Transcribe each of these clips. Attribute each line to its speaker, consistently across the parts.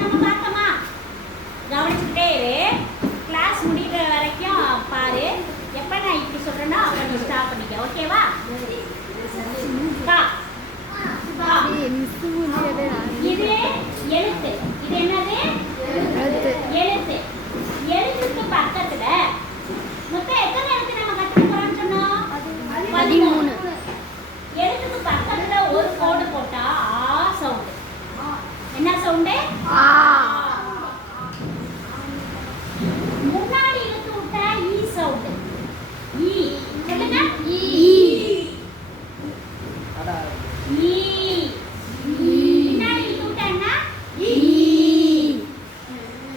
Speaker 1: நம்ம பார்த்தோமா கவனிச்சுக்கிட்டே இரு. கிளாஸ் முடிகிற வரைக்கும் பாரு. எப்போ நான் இப்படி சொல்கிறேனோ அப்போ நீ ஸ்டாப் பண்ணிக்க. ஓகேவா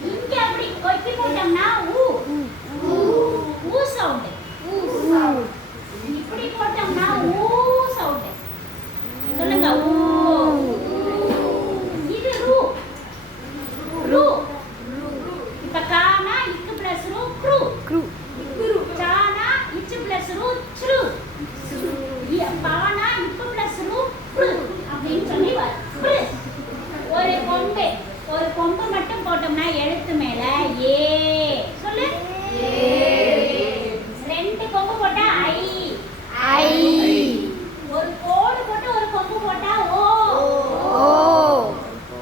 Speaker 1: இங்க அப்படி கொக்கி போட்டோம்னா ஐ. ஒரு கோடு போட்டு ஒரு கொம்பு போட்டா ஓ.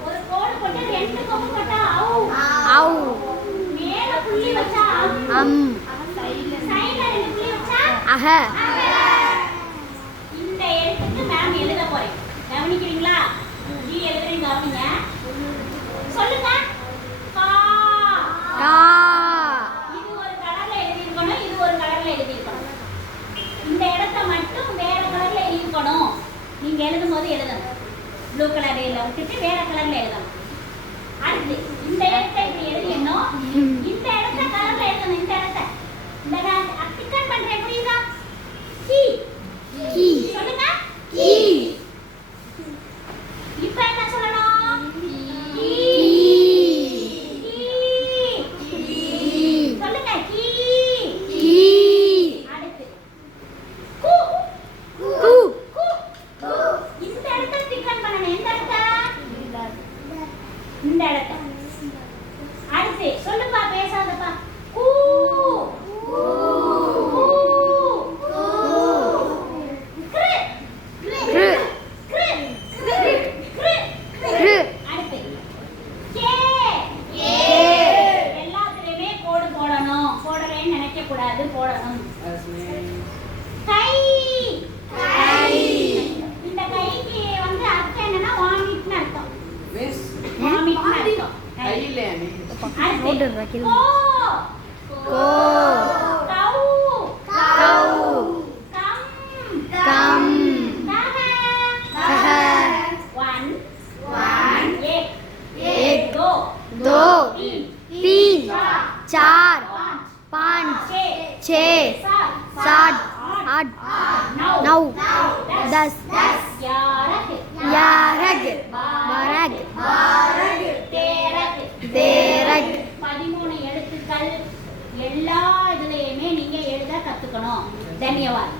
Speaker 1: ஒரு கோடு போட்டு ரெண்டு கொம்பு போட்டா ஔ. மேல புள்ளி வச்சா அம். சைடுல ரெண்டு புள்ளி வச்சா. இந்த எழுத்துக்கு மேம் எழுத போறேன் கவனிக்கிறீங்களா ஜி எழுதுறேன் கவனிங்க சொல்லுங்க கா இது ஒரு கலர்ல எழுதியிருக்கணும் இது ஒரு கலர்ல எழுதியிருக்கணும் இந்த இடத்த மட்டும் வேற கலர்ல எழுதியிருக்கணும் நீங்க எழுதும் போது எழுதணும். ப்ளூ கலர்ல விட்டுட்டு வேற கலர்ல எழுதணும். அடுத்து இந்த இடத்த இப்படி எழுதிடணும் இந்த இடத்த கலர்ல எழுதணும் இந்த இடத்த இந்த நான் டிக்கன் பண்றேன் புரியுதா கீ சொல்லுங்க இப்ப என்ன சொல்லணும் கீ கீ சொல்லுங்க கீ அடுத்து கு கு இந்த இடத்த டிக்கன் பண்ணணும் எந்த இடத்த இந்த இடத்த அடுத்து சொல்லுப்பா பேசாதப்பா. கூ ಪೌಡರ್ ಹಾಕಿಲ್ಲ ಕೋ. दो तीन चार पाँच छ सात आठ नौ दस ग्यारह எல்லா இதுலயுமே நீங்க எழுத கத்துக்கணும். தன்யவாத்